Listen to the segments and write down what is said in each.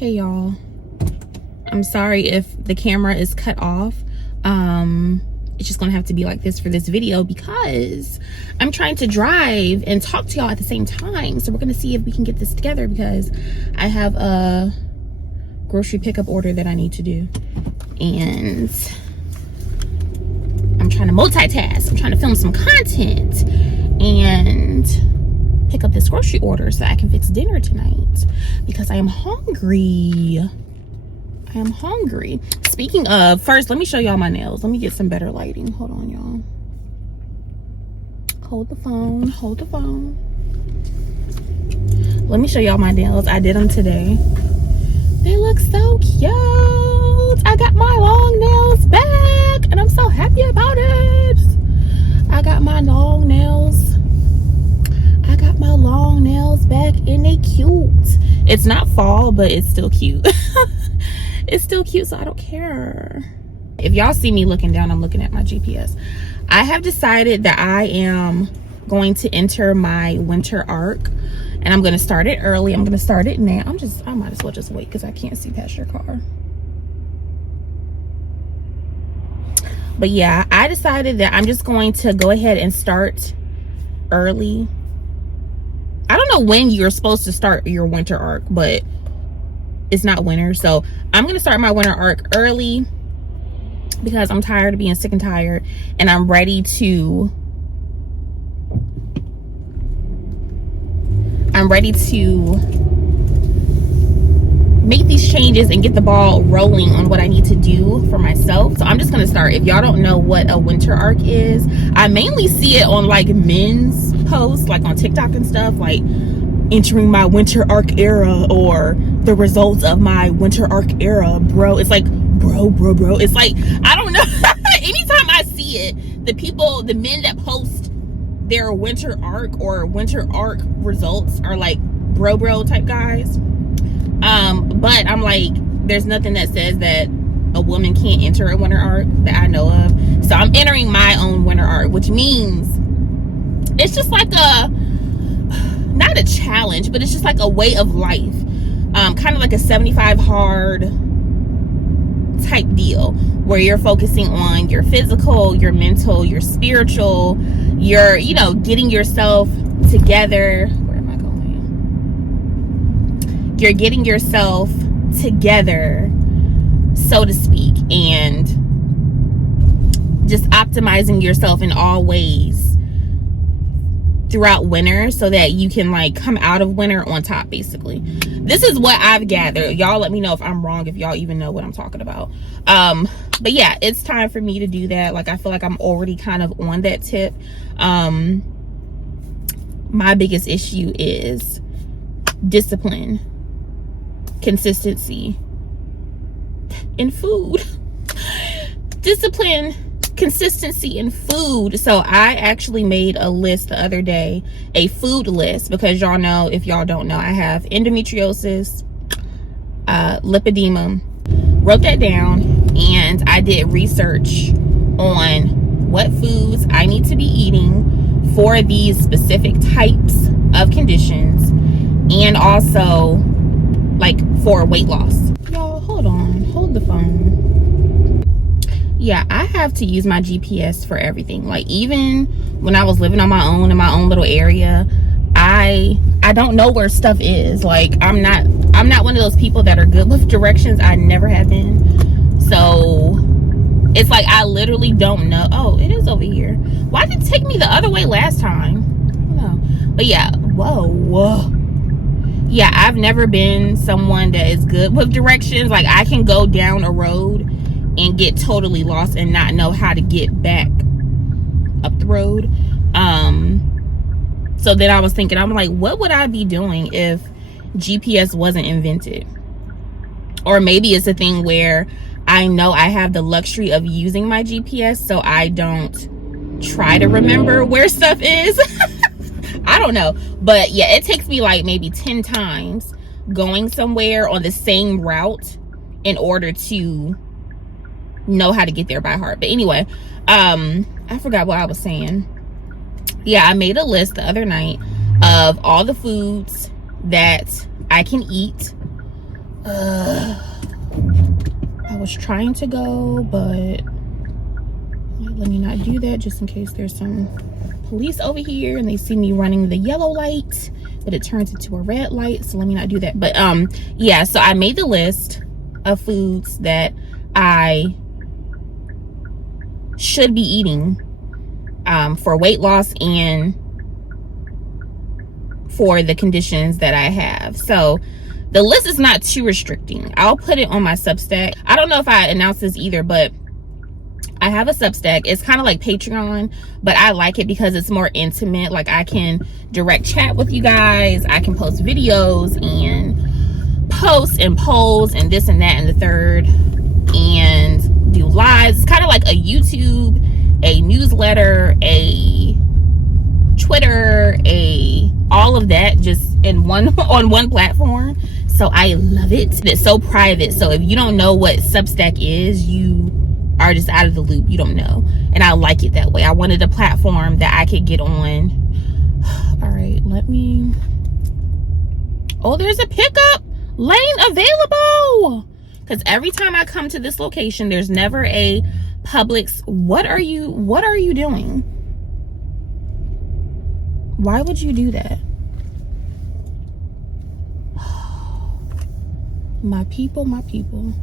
Hey y'all, I'm sorry if the camera is cut off. It's just gonna have to be like this for this video because I'm trying to drive and talk to y'all at the same time. So we're gonna see if we can get this together because I have a grocery pickup order that I need to do and I'm trying to multitask. I'm trying to film some content and pick up this grocery order so I can fix dinner tonight because I am hungry. I am hungry. Speaking of, first let me show y'all my nails. Let me get some better lighting. Hold on, y'all. Hold the phone. Hold the phone. Let me show y'all my nails. I did them today. They look so cute. I got my long nails back and I'm so happy about it. I got my long nails. I got my long nails back and they cute. It's not fall, but it's still cute. It's still cute, so I don't care. If y'all see me looking down, I'm looking at my GPS. I have decided that I am going to enter my winter arc and I'm going to start it early. I'm going to start it now. I might as well just wait because I can't see past your car. But yeah, I decided that I'm just going to go ahead and start early. I don't know when you're supposed to start your winter arc, but it's not winter. So I'm going to start my winter arc early because I'm tired of being sick and tired and I'm ready to make these changes and get the ball rolling on what I need to do for myself. So I'm just going to start. If y'all don't know what a winter arc is, I mainly see it on like men's posts, like on TikTok and stuff, like entering my winter arc era or the results of my winter arc era, bro. It's like, bro. It's like, I don't know. Anytime I see it, the men that post their winter arc or winter arc results are like bro type guys. But I'm like, there's nothing that says that a woman can't enter a winter arc that I know of. So I'm entering my own winter arc, which means it's just like not a challenge, but it's just like a way of life. Kind of like a 75 hard type deal where you're focusing on your physical, your mental, your spiritual, your, getting yourself together. Where am I going? You're getting yourself together, so to speak, and just optimizing yourself in all ways throughout winter so that you can like come out of winter on top. Basically, this is what I've gathered. Y'all let me know if I'm wrong, if y'all even know what I'm talking about. But yeah, it's time for me to do that. Like, I feel like I'm already kind of on that tip. My biggest issue is discipline, consistency in food. Discipline, consistency in food. So I actually made a list the other day, a food list, because y'all know, if y'all don't know, I have endometriosis, lipedema. Wrote that down and I did research on what foods I need to be eating for these specific types of conditions and also like for weight loss. Y'all, hold on, hold the phone. Yeah, I have to use my GPS for everything. Like, even when I was living on my own in my own little area, I don't know where stuff is. Like, I'm not one of those people that are good with directions. I never have been. So it's like I literally don't know. Oh, it is over here. Why did it take me the other way last time? I don't know. But yeah, whoa. Yeah, I've never been someone that is good with directions. Like, I can go down a road and get totally lost and not know how to get back up the road. So then I was thinking, I'm like, what would I be doing if GPS wasn't invented? Or maybe it's a thing where I know I have the luxury of using my GPS, so I don't try to remember where stuff is. I don't know. But yeah, it takes me like maybe 10 times going somewhere on the same route in order to know how to get there by heart. But anyway, I forgot what I was saying. Yeah, I made a list the other night of all the foods that I can eat I was trying to go, but let me not do that just in case there's some police over here and they see me running the yellow light, but it turns into a red light, so let me not do that. But yeah, so I made the list of foods that I should be eating for weight loss and for the conditions that I have. So the list is not too restricting. I'll put it on my Substack. I don't know if I announced this either, but I have a Substack. It's kind of like Patreon, but I like it because it's more intimate. Like, I can direct chat with you guys. I can post videos and posts and polls and this and that and the third, and do lives. It's kind of like a YouTube, a newsletter, a Twitter, all of that just in one on one platform. So I love it. It's so private. So if you don't know what Substack is, you are just out of the loop. You don't know. And I like it that way. I wanted a platform that I could get on. All right, let me. Oh, there's a pickup lane available. Because every time I come to this location, there's never a Publix. What are you doing? Why would you do that? My people, my people.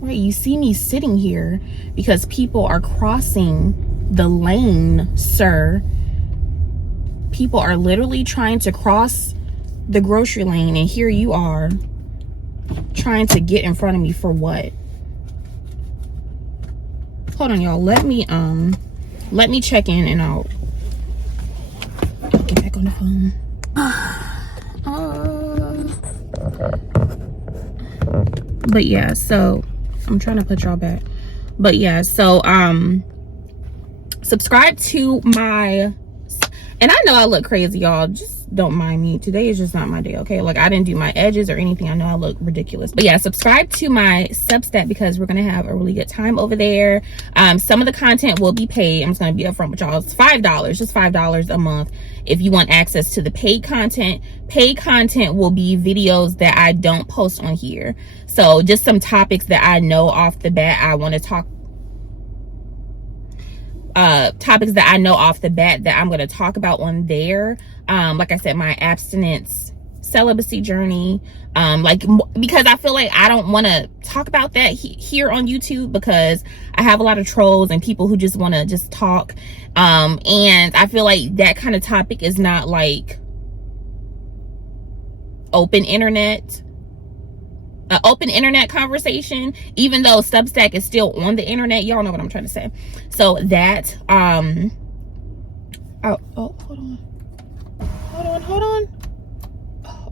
Right, you see me sitting here because people are crossing the lane, sir. People are literally trying to cross the grocery lane, and here you are trying to get in front of me for what? Hold on, y'all. Let me check in and I'll get back on the phone. But yeah, so I'm trying to put y'all back. But yeah, so subscribe to my, and I know I look crazy, y'all. Just don't mind me. Today is just not my day, okay? Like, I didn't do my edges or anything. I know I look ridiculous. But yeah, subscribe to my Substack because we're gonna have a really good time over there. Some of the content will be paid. I'm just gonna be upfront with y'all. It's $5, just $5 a month if you want access to the paid content. Paid content will be videos that I don't post on here. So just some topics that I know off the bat I want to talk, topics that I know off the bat that I'm going to talk about on there. Like I said, my abstinence celibacy journey, because I feel like I don't want to talk about that here on YouTube, because I have a lot of trolls and people who just want to just talk, and I feel like that kind of topic is not like open internet conversation, even though Substack is still on the internet. Y'all know what I'm trying to say. So that oh, hold on.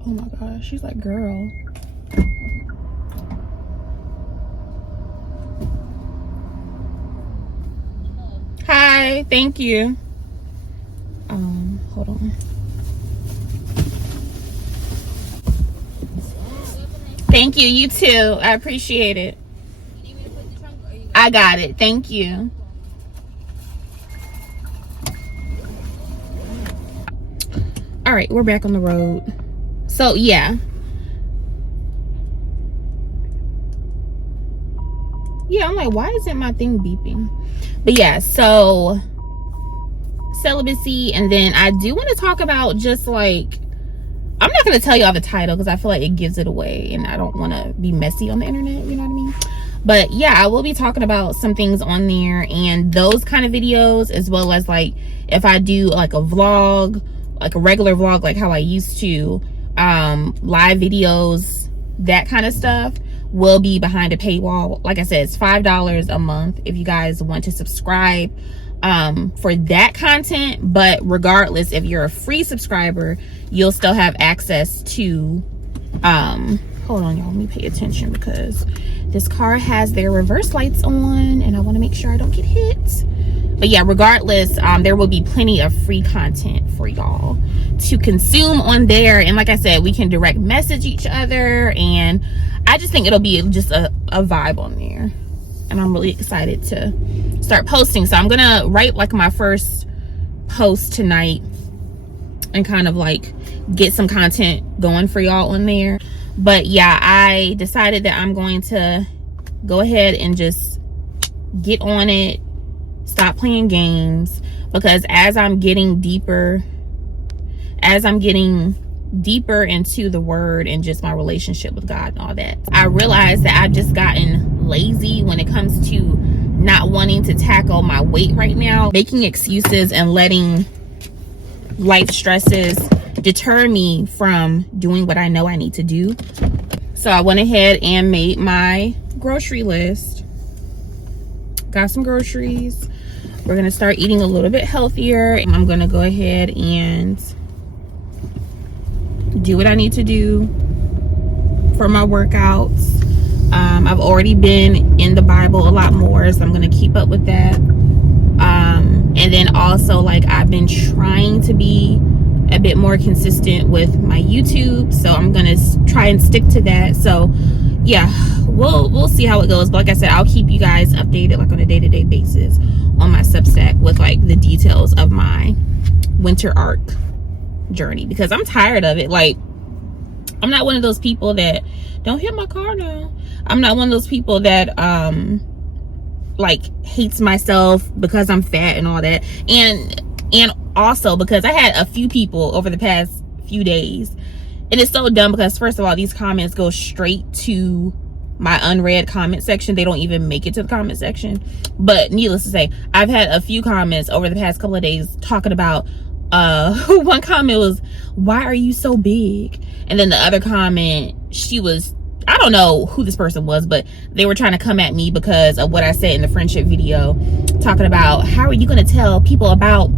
Oh my gosh, she's like, girl. Hi, thank you. Hold on. Thank you, you too. I appreciate it. I got it. Thank you. All right, we're back on the road. So yeah. Yeah, I'm like, why isn't my thing beeping? But yeah, so celibacy, and then I do want to talk about just like, I'm not going to tell y'all the title because I feel like it gives it away and I don't want to be messy on the internet, you know what I mean? But yeah, I will be talking about some things on there and those kind of videos, as well as like if I do like a vlog, like a regular vlog, like how I used to, live videos, that kind of stuff will be behind a paywall. Like I said, it's $5 a month if you guys want to subscribe for that content. But regardless, if you're a free subscriber, you'll still have access to hold on, y'all, let me pay attention because this car has their reverse lights on and I want to make sure I don't get hit. But yeah, regardless, there will be plenty of free content for y'all to consume on there. And like I said, we can direct message each other, and I just think it'll be just a vibe on there. And I'm really excited to start posting. So I'm gonna write like my first post tonight and kind of like get some content going for y'all on there. But yeah, I decided that I'm going to go ahead and just get on it, stop playing games, because as I'm getting deeper into the word and just my relationship with God and all that, I realized that I've just gotten lazy when it comes to not wanting to tackle my weight right now, making excuses and letting life stresses deter me from doing what I know I need to do. So I went ahead and made my grocery list, got some groceries. We're gonna start eating a little bit healthier. I'm gonna go ahead and do what I need to do for my workouts. I've already been in the Bible a lot more, so I'm gonna keep up with that. And then also, like, I've been trying to be a bit more consistent with my YouTube, so I'm gonna try and stick to that. So yeah, we'll see how it goes. But like I said, I'll keep you guys updated, like, on a day-to-day basis on my Substack with, like, the details of my winter arc journey, because I'm tired of it. Like, I'm not one of those people that don't hit my car now. I'm not one of those people that like hates myself because I'm fat and all that. And also because I had a few people over the past few days, and it's so dumb because, first of all, these comments go straight to my unread comment section. They don't even make it to the comment section. But needless to say, I've had a few comments over the past couple of days talking about, one comment was, why are you so big? And then the other comment, she was, I don't know who this person was, but they were trying to come at me because of what I said in the friendship video, talking about, how are you going to tell people about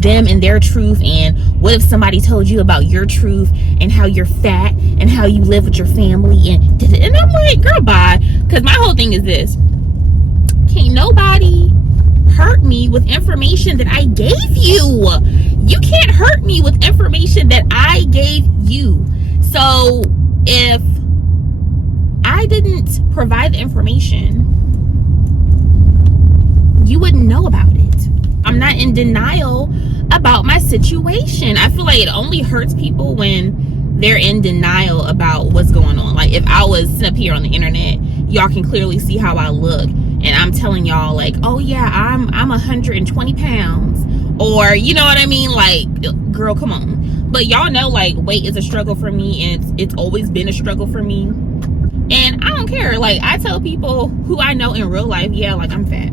them and their truth, and what if somebody told you about your truth and how you're fat and how you live with your family, and I'm like, girl, bye. Because my whole thing is this: can't nobody hurt me with information that I gave you. You can't hurt me with information that I gave you. So if I didn't provide the information, you wouldn't know about it. I'm not in denial about my situation. I feel like it only hurts people when they're in denial about what's going on. Like, if I was sitting up here on the internet, y'all can clearly see how I look, and I'm telling y'all, like, oh yeah, I'm 120 pounds, or, you know what I mean? Like, girl, come on. But y'all know, like, weight is a struggle for me, and it's always been a struggle for me. And I don't care. Like, I tell people who I know in real life, yeah, like, I'm fat.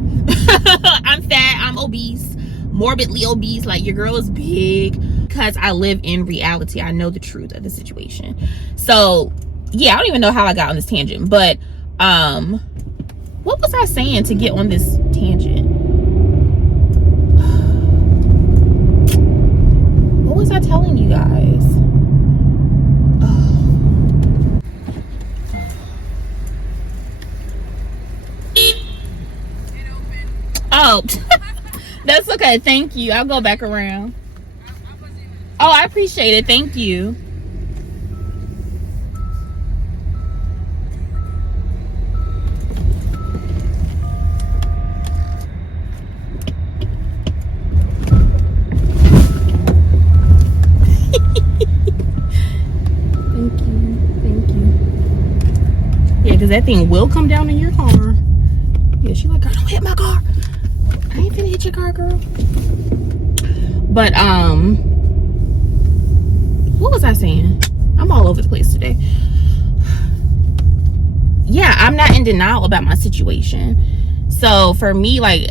I'm fat, I'm obese, morbidly obese. Like, your girl is big, because I live in reality. I know the truth of the situation. So yeah, I don't even know how I got on this tangent, but what was I saying to get on this tangent? What was I telling you guys? Oh, that's okay. Thank you. I'll go back around. Oh, I appreciate it. Thank you. Thank you. Yeah, because that thing will come down in your car. Yeah, she like, girl, don't hit my car. I ain't finna hit your car, girl. But what was I saying? I'm all over the place today. Yeah, I'm not in denial about my situation. So for me, like,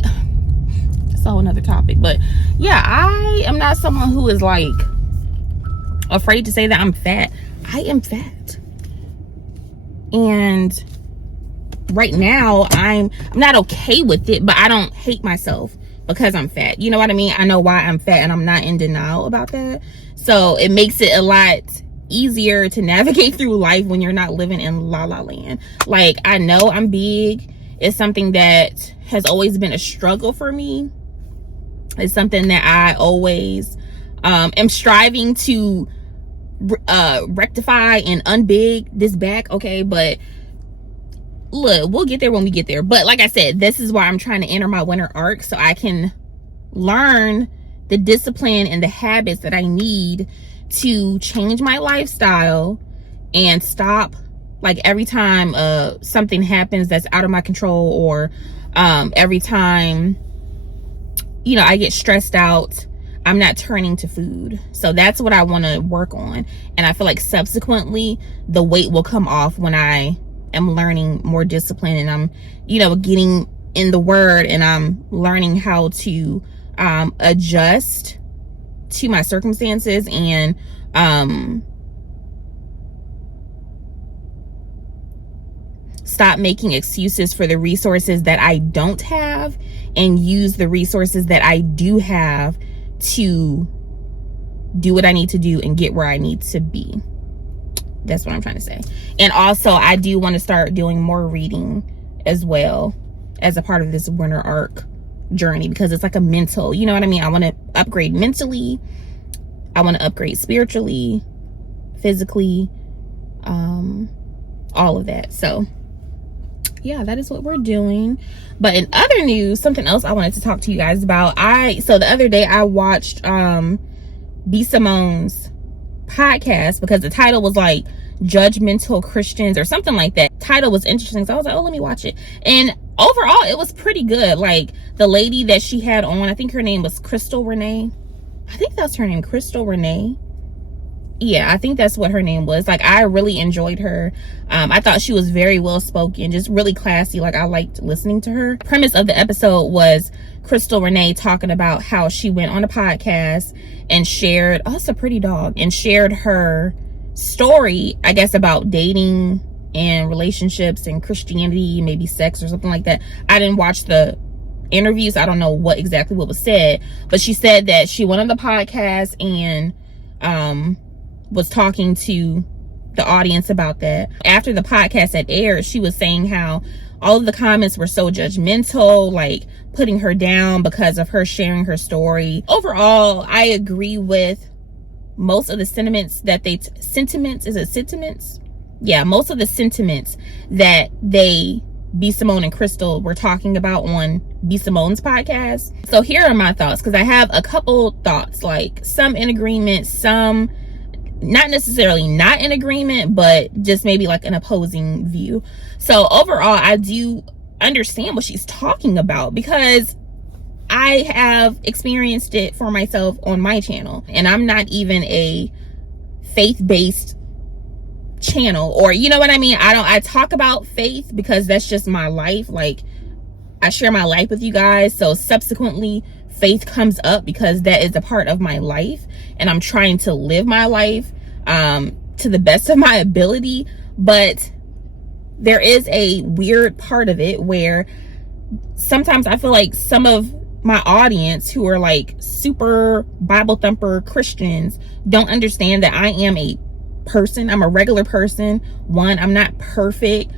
that's a whole another topic. But yeah, I am not someone who is like afraid to say that I'm fat. I am fat. And right now I'm not okay with it, but I don't hate myself because I'm fat. You know what I mean? I know why I'm fat, and I'm not in denial about that. So it makes it a lot easier to navigate through life when you're not living in la la land. Like, I know I'm big. It's something that has always been a struggle for me. It's something that I always am striving to rectify and unbig this back. Okay, but look, we'll get there when we get there. But like I said, this is why I'm trying to enter my winter arc, so I can learn the discipline and the habits that I need to change my lifestyle and stop, like, every time something happens that's out of my control, or every time, you know, I get stressed out, I'm not turning to food. So that's what I want to work on. And I feel like subsequently the weight will come off when I am learning more discipline, and I'm, you know, getting in the word, and I'm learning how to adjust to my circumstances, and stop making excuses for the resources that I don't have, and use the resources that I do have to do what I need to do and get where I need to be. That's what I'm trying to say. And also, I do want to start doing more reading as well as a part of this winter arc journey, because it's like a mental, you know what I mean? I want to upgrade mentally. I want to upgrade spiritually, physically, all of that. So yeah, that is what we're doing. But in other news, something else I wanted to talk to you guys about. So the other day I watched B. Simone's podcast, because the title was like Judgmental Christians or something like that. Title was interesting, so I was like, oh, let me watch it. And overall it was pretty good. Like, the lady that she had on, I think her name was Renee. I think that's her name, Renee. Yeah, I think that's what her name was. Like, I really enjoyed her. I thought she was very well spoken, just really classy. Like, I liked listening to her. The premise of the episode was Renee talking about how she went on a podcast and shared, oh, it's a pretty dog, and shared her story, I guess, about dating and relationships and Christianity, maybe sex or something like that. I didn't watch the interviews. I don't know what was said, but she said that she went on the podcast and was talking to the audience about that. After the podcast had aired, she was saying how all of the comments were so judgmental, like putting her down because of her sharing her story. Overall, I agree with most of the sentiments that most of the sentiments that B. Simone and Crystal were talking about on B. Simone's podcast. So here are my thoughts, because I have a couple thoughts, like some in agreement, some not necessarily not in agreement, but just maybe like an opposing view. So overall, I do understand what she's talking about, because I have experienced it for myself on my channel, and I'm not even a faith-based channel, or, you know what I mean? I talk about faith because that's just my life. Like, I share my life with you guys, so subsequently faith comes up because that is a part of my life, and I'm trying to live my life to the best of my ability. But there is a weird part of it where sometimes I feel like some of my audience, who are like super Bible thumper Christians, don't understand that I am a person. I'm a regular person. 1, I'm not perfect,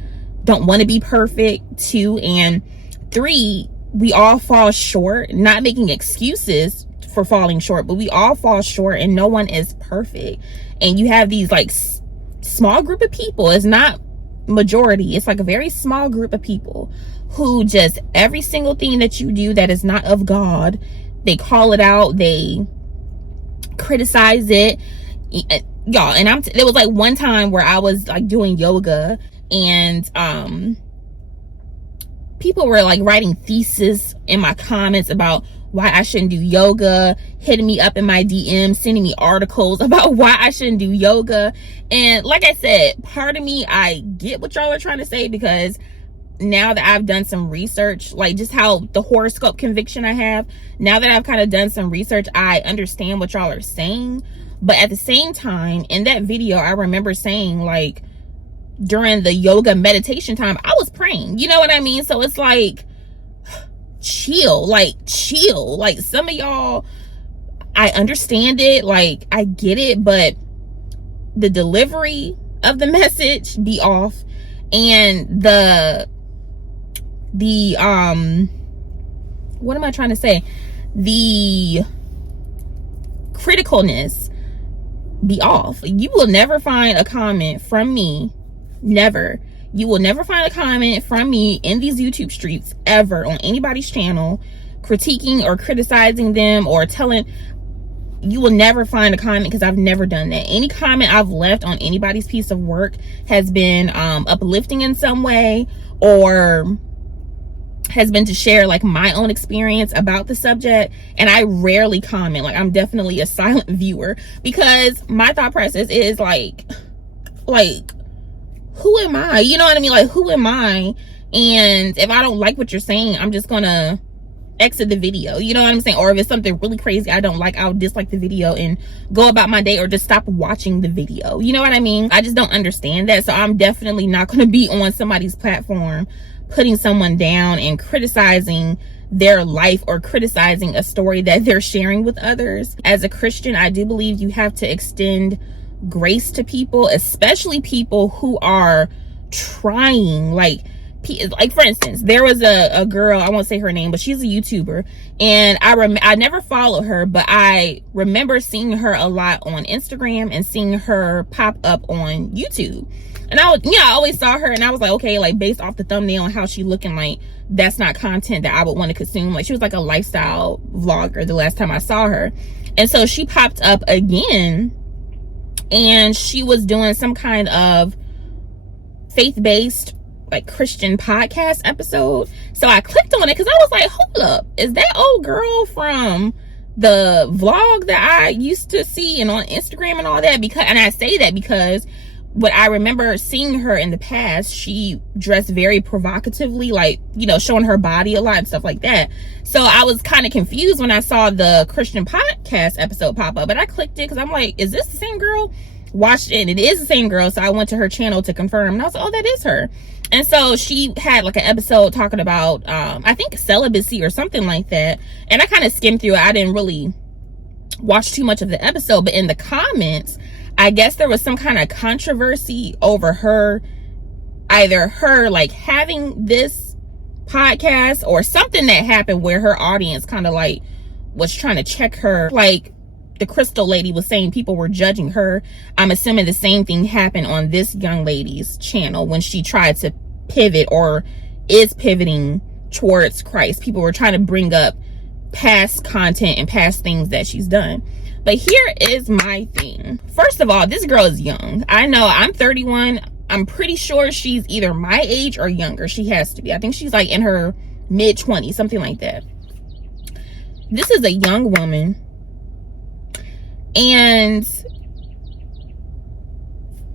don't want to be perfect. 2, and 3, we all fall short. Not making excuses for falling short, but we all fall short, and no one is perfect. And you have these like small group of people, it's not majority, it's like a very small group of people who just, every single thing that you do that is not of God, they call it out, they criticize it. Y'all, and there was like one time where I was like doing yoga, and people were like writing theses in my comments about why I shouldn't do yoga, hitting me up in my DM, sending me articles about why I shouldn't do yoga. And like I said, part of me, I get what y'all are trying to say, because now that I've done some research, like just how the horoscope conviction I have, now that I've kind of done some research, I understand what y'all are saying. But at the same time, in that video, I remember saying, like, during the yoga meditation time, I was praying, you know what I mean? So it's like, chill. Like, some of y'all, I understand it, like, I get it, but the delivery of the message be off, and the what am I trying to say? The criticalness be off. You will never find a comment from me, never. You will never find a comment from me in these YouTube streets ever on anybody's channel critiquing or criticizing them or telling, you will never find a comment, because I've never done that. Any comment I've left on anybody's piece of work has been uplifting in some way, or has been to share like my own experience about the subject. And I rarely comment. Like, I'm definitely a silent viewer, because my thought process is like who am I? You know what I mean? Like, who am I? And if I don't like what you're saying, I'm just gonna exit the video. You know what I'm saying? Or if it's something really crazy I don't like, I'll dislike the video and go about my day, or just stop watching the video. You know what I mean? I just don't understand that. So I'm definitely not going to be on somebody's platform putting someone down and criticizing their life, or criticizing a story that they're sharing with others. As a Christian, I do believe you have to extend grace to people, especially people who are trying. Like for instance, there was a girl, I won't say her name, but she's a YouTuber, and I never followed her, but I remember seeing her a lot on Instagram and seeing her pop up on YouTube. And I always saw her, and I was like, okay, like, based off the thumbnail and how she looking, like, that's not content that I would want to consume. Like, she was like a lifestyle vlogger the last time I saw her. And so she popped up again, and she was doing some kind of faith-based, like, Christian podcast episode. So I clicked on it, because I was like, hold up, is that old girl from the vlog that I used to see and on Instagram and all that? And I say that because what I remember seeing her in the past, she dressed very provocatively, like, you know, showing her body a lot and stuff like that. So I was kind of confused when I saw the Christian podcast episode pop up, but I clicked it because I'm like, is this the same girl? Watched it, and it is the same girl. So I went to her channel to confirm, and I was like, oh, that is her. And so she had like an episode talking about I think celibacy or something like that, and I kind of skimmed through it. I didn't really watch too much of the episode, but in the comments, I guess there was some kind of controversy over her, either her like having this podcast, or something that happened where her audience kind of like was trying to check her. Like, the Crystal lady was saying people were judging her. I'm assuming the same thing happened on this young lady's channel when she tried to pivot, or is pivoting towards Christ. People were trying to bring up past content and past things that she's done. But here is my thing. First of all, this girl is young. I know, I'm 31. I'm pretty sure she's either my age or younger. She has to be. I think she's like in her mid-20s, something like that. This is a young woman. And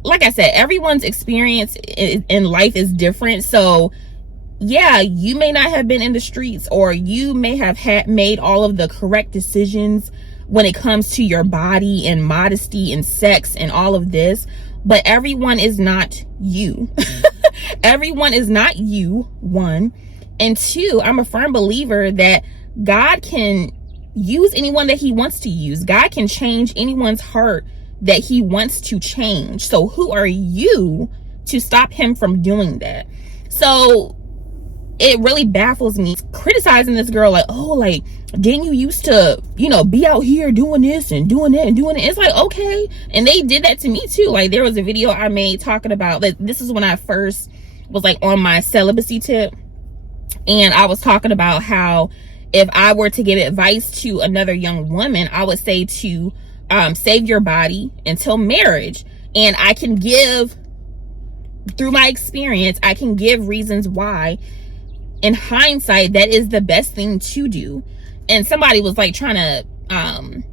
like I said, everyone's experience in life is different. So yeah, you may not have been in the streets, or you may have made all of the correct decisions when it comes to your body and modesty and sex and all of this, but everyone is not you. Everyone is not you, one. And two, I'm a firm believer that God can use anyone that he wants to use. God can change anyone's heart that he wants to change. So who are you to stop him from doing that? So it really baffles me criticizing this girl, like, oh, like, didn't you used to, you know, be out here doing this and doing that and doing it? It's like, okay. And they did that to me too. Like, there was a video I made talking about, like, this is when I first was like on my celibacy tip, and I was talking about how if I were to give advice to another young woman, I would say to save your body until marriage. And I can give, through my experience, I can give reasons why, in hindsight, that is the best thing to do. And somebody was like trying to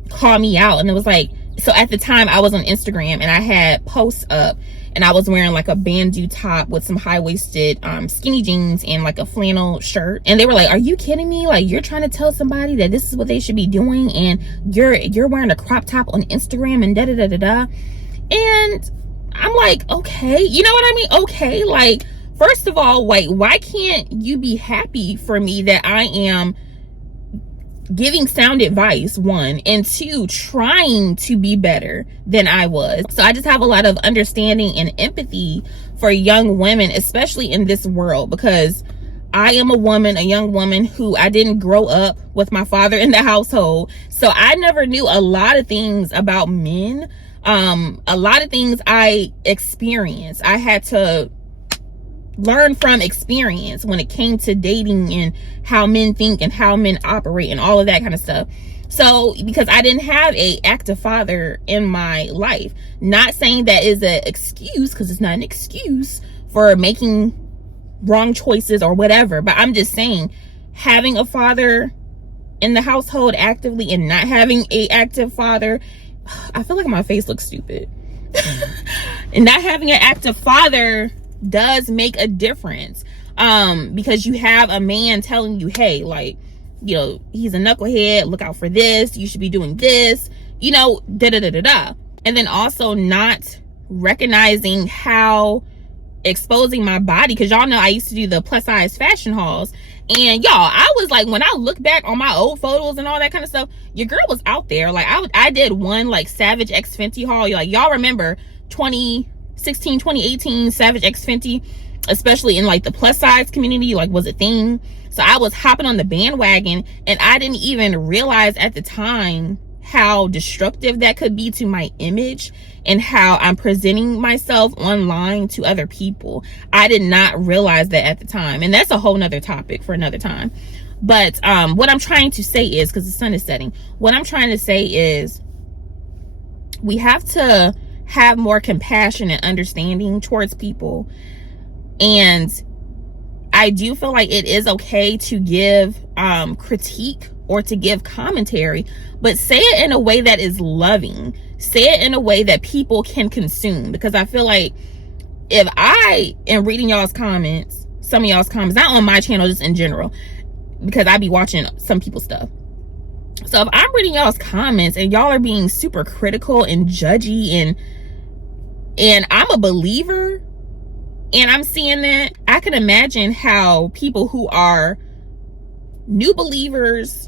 call me out, and it was like, so at the time I was on Instagram and I had posts up, and I was wearing like a bandeau top with some high-waisted skinny jeans and like a flannel shirt, and they were like, are you kidding me? Like, you're trying to tell somebody that this is what they should be doing, and you're wearing a crop top on Instagram and da da da da da. And I'm like, okay, you know what I mean? Okay, like, first of all, like, why can't you be happy for me that I am giving sound advice, one, and two, trying to be better than I was? So I just have a lot of understanding and empathy for young women, especially in this world, because I am a young woman who, I didn't grow up with my father in the household. So I never knew a lot of things about men. A lot of things I experienced, I had to learn from experience when it came to dating and how men think and how men operate and all of that kind of stuff. So because I didn't have a active father in my life, not saying that is an excuse, because it's not an excuse for making wrong choices or whatever, but I'm just saying, having a father in the household actively and not having a active father, I feel like my face looks stupid. And not having an active father does make a difference, because you have a man telling you, hey, like, you know, he's a knucklehead, look out for this, you should be doing this, you know, da da da da da. And then also not recognizing how exposing my body, because y'all know I used to do the plus size fashion hauls, and y'all, I was like, when I look back on my old photos and all that kind of stuff, your girl was out there. Like I did one like Savage X Fenty haul. Like, y'all remember 2016 2018 Savage X Fenty, especially in like the plus size community, like, was a thing. So I was hopping on the bandwagon, and I didn't even realize at the time how destructive that could be to my image and how I'm presenting myself online to other people. I did not realize that at the time, and that's a whole nother topic for another time. But what I'm trying to say is, because the sun is setting, what I'm trying to say is we have to have more compassion and understanding towards people. And I do feel like it is okay to give critique or to give commentary, but say it in a way that is loving. Say it in a way that people can consume. Because I feel like if I am reading y'all's comments, some of y'all's comments, not on my channel, just in general, because I be watching some people's stuff. So if I'm reading y'all's comments and y'all are being super critical and judgy, and I'm a believer, and I'm seeing that, I can imagine how people who are new believers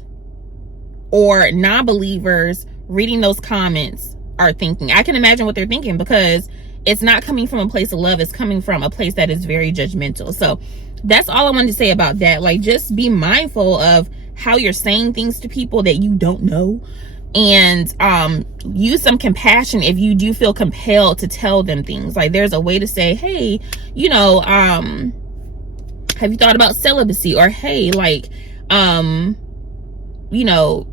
or non-believers reading those comments are thinking. I can imagine what they're thinking, because it's not coming from a place of love. It's coming from a place that is very judgmental. So that's all I wanted to say about that. Like, just be mindful of how you're saying things to people that you don't know, and use some compassion if you do feel compelled to tell them things. Like, there's a way to say, hey, you know, have you thought about celibacy? Or, hey, like, you know,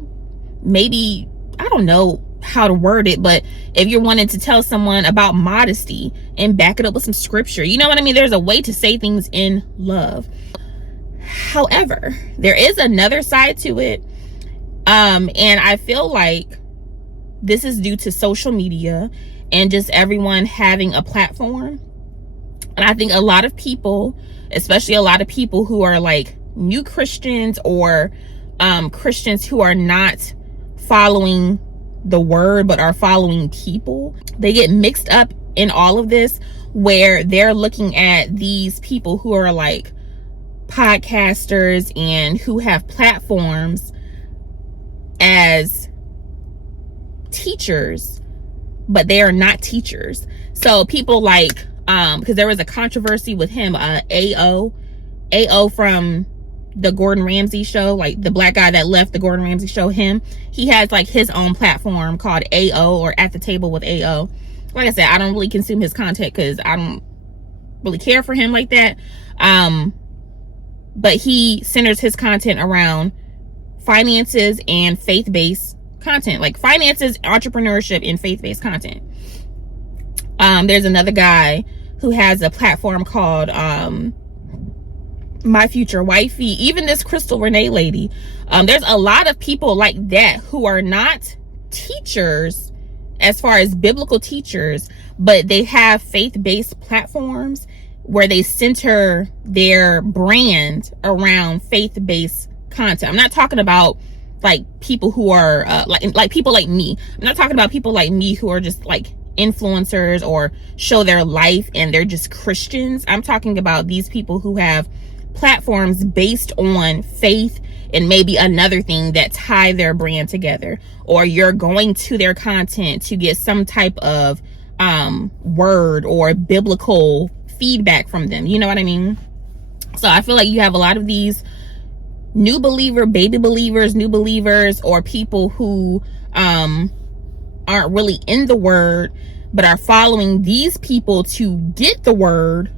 maybe, I don't know how to word it, but if you're wanting to tell someone about modesty and back it up with some scripture, you know what I mean? There's a way to say things in love. However, there is another side to it. And I feel like this is due to social media and just everyone having a platform. And I think a lot of people, especially a lot of people who are like new Christians or Christians who are not following the word but are following people, they get mixed up in all of this, where they're looking at these people who are like podcasters and who have platforms as teachers, but they are not teachers. So people like because there was a controversy with him, AO from the Gordon Ramsay show, like the black guy that left the Gordon Ramsay show, he has like his own platform called AO, or At the Table with AO. Like I said, I don't really consume his content because I don't really care for him like that. But he centers his content around finances and faith-based content, like finances, entrepreneurship, and faith-based content. There's another guy who has a platform called My Future Wifey, even this Crystal Renee lady. There's a lot of people like that who are not teachers as far as biblical teachers, but they have faith-based platforms where they center their brand around faith-based content. I'm not talking about like people who are like people like me. I'm not talking about people like me who are just like influencers or show their life and they're just Christians. I'm talking about these people who have platforms based on faith and maybe another thing that tie their brand together, or you're going to their content to get some type of word or biblical feedback from them. You know what I mean? So I feel like you have a lot of these new believer, baby believers, new believers, or people who aren't really in the word but are following these people to get the word.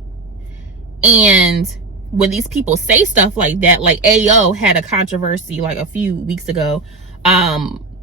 And when these people say stuff like that, like AO had a controversy like a few weeks ago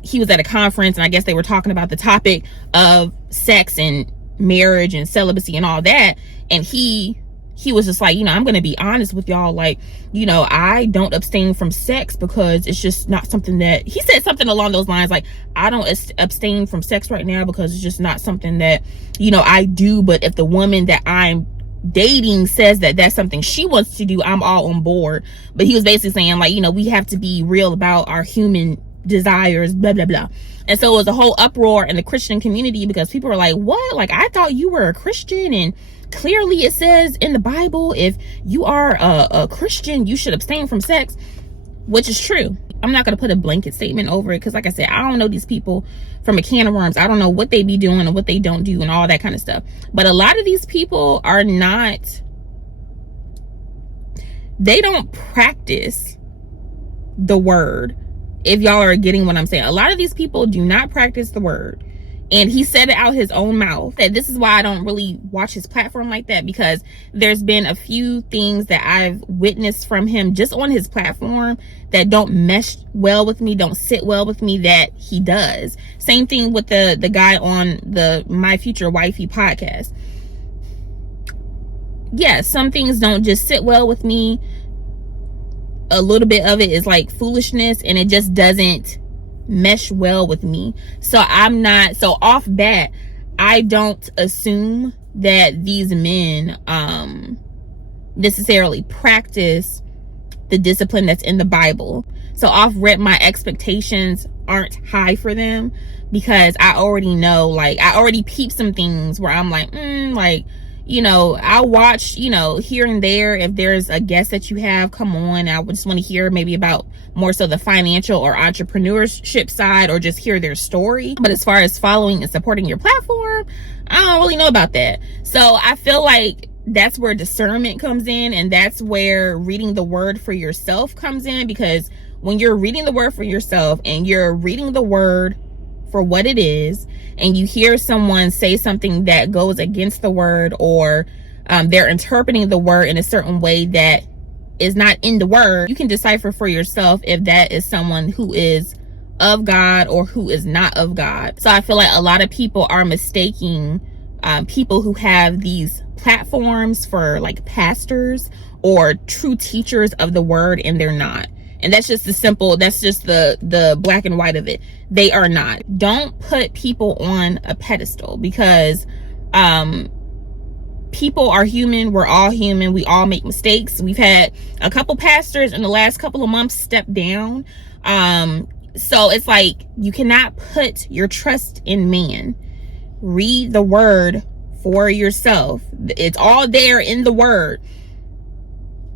He was at a conference, and I guess they were talking about the topic of sex and marriage and celibacy and all that. And he was just like, I'm going to be honest with y'all. Like, I don't abstain from sex because it's just not something that, he said something along those lines. Like, I don't abstain from sex right now because it's just not something that, I do. But if the woman that I'm dating says that that's something she wants to do, I'm all on board. But he was basically saying, like, we have to be real about our human desires, blah, blah, blah. And so it was a whole uproar in the Christian community because people were like, what? Like, I thought you were a Christian, and clearly it says in the Bible, if you are a Christian, you should abstain from sex, which is true. I'm not going to put a blanket statement over it because, like I said, I don't know these people from a can of worms. I don't know what they be doing and what they don't do and all that kind of stuff. But a lot of these people are not, they don't practice the word. If y'all are getting what I'm saying, a lot of these people do not practice the word. And he said it out his own mouth. That this is why I don't really watch his platform like that, because there's been a few things that I've witnessed from him just on his platform that don't mesh well with me, don't sit well with me, that he does. Same thing with the guy on the My Future Wifey podcast. Yeah, some things don't just sit well with me. A little bit of it is like foolishness, and it just doesn't mesh well with me. So I'm not, so off bat, I don't assume that these men necessarily practice the discipline that's in the Bible. So off rip, my expectations aren't high for them, because I already know, like, I already peeped some things where I'm like, like, I'll watch, here and there. If there's a guest that you have come on, I would just want to hear maybe about more so the financial or entrepreneurship side, or just hear their story. But as far as following and supporting your platform, I don't really know about that. So I feel like that's where discernment comes in, and that's where reading the word for yourself comes in, because when you're reading the word for yourself and you're reading the word for what it is, and you hear someone say something that goes against the word, or they're interpreting the word in a certain way that is not in the word, you can decipher for yourself if that is someone who is of God or who is not of God. So I feel like a lot of people are mistaking people who have these platforms for like pastors or true teachers of the word, and they're not. And that's just the black and white of it. They are not. Don't put people on a pedestal, because people are human. We're all human. We all make mistakes. We've had a couple pastors in the last couple of months step down. So it's like, you cannot put your trust in man. Read the word for yourself. It's all there in the word.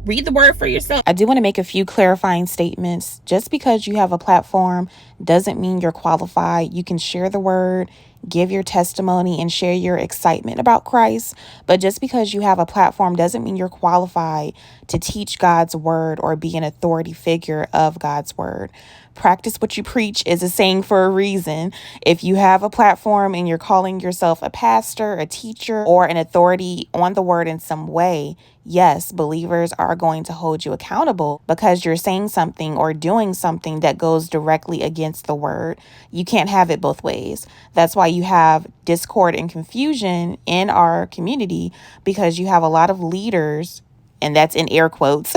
Read the word for yourself. I do want to make a few clarifying statements. Just because you have a platform doesn't mean you're qualified. You can share the word, give your testimony, and share your excitement about Christ. But just because you have a platform doesn't mean you're qualified to teach God's word or be an authority figure of God's word. Practice what you preach is a saying for a reason. If you have a platform and you're calling yourself a pastor, a teacher, or an authority on the word in some way, yes, believers are going to hold you accountable because you're saying something or doing something that goes directly against the word. You can't have it both ways. That's why you have discord and confusion in our community, because you have a lot of leaders, and that's in air quotes,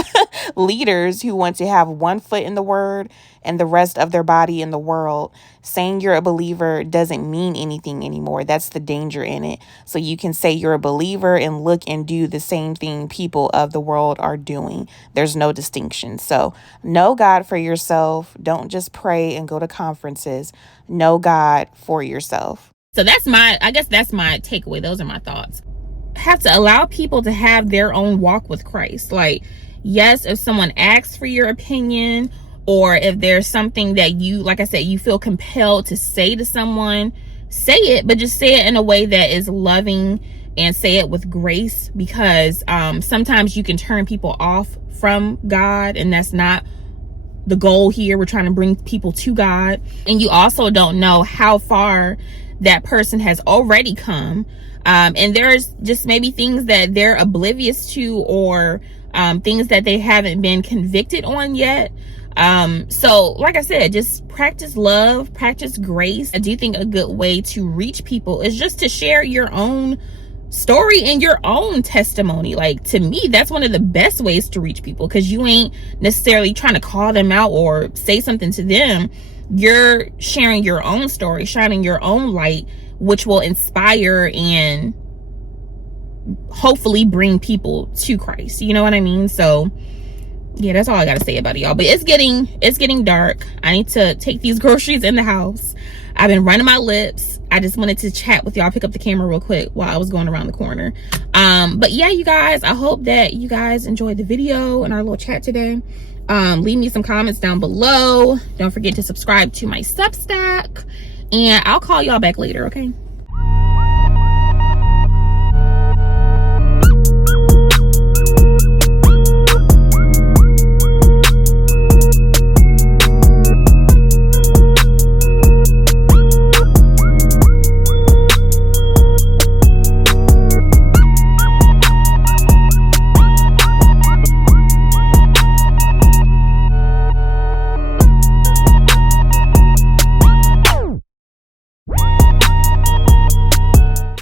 leaders who want to have one foot in the word and the rest of their body in the world. Saying you're a believer doesn't mean anything anymore. That's the danger in it. So you can say you're a believer and look and do the same thing people of the world are doing. There's no distinction. So know God for yourself. Don't just pray and go to conferences. Know God for yourself. So I guess that's my takeaway. Those are my thoughts. Have to allow people to have their own walk with Christ. Like, yes, if someone asks for your opinion, or if there's something that you, like I said, you feel compelled to say to someone, say it, but just say it in a way that is loving, and say it with grace, because sometimes you can turn people off from God, and that's not the goal here. We're trying to bring people to God. And you also don't know how far that person has already come. And there's just maybe things that they're oblivious to, or things that they haven't been convicted on yet. So like I said, just practice love, practice grace. I do think a good way to reach people is just to share your own story and your own testimony. Like, to me, that's one of the best ways to reach people, because you ain't necessarily trying to call them out or say something to them. You're sharing your own story, shining your own light, which will inspire and hopefully bring people to Christ. You know what I mean? So yeah, that's all I gotta say about it, y'all. But it's getting dark. I need to take these groceries in the house. I've been running my lips. I just wanted to chat with y'all, pick up the camera real quick while I was going around the corner. But yeah, you guys, I hope that you guys enjoyed the video and our little chat today. Leave me some comments down below. Don't forget to subscribe to my Substack, and I'll call y'all back later, okay?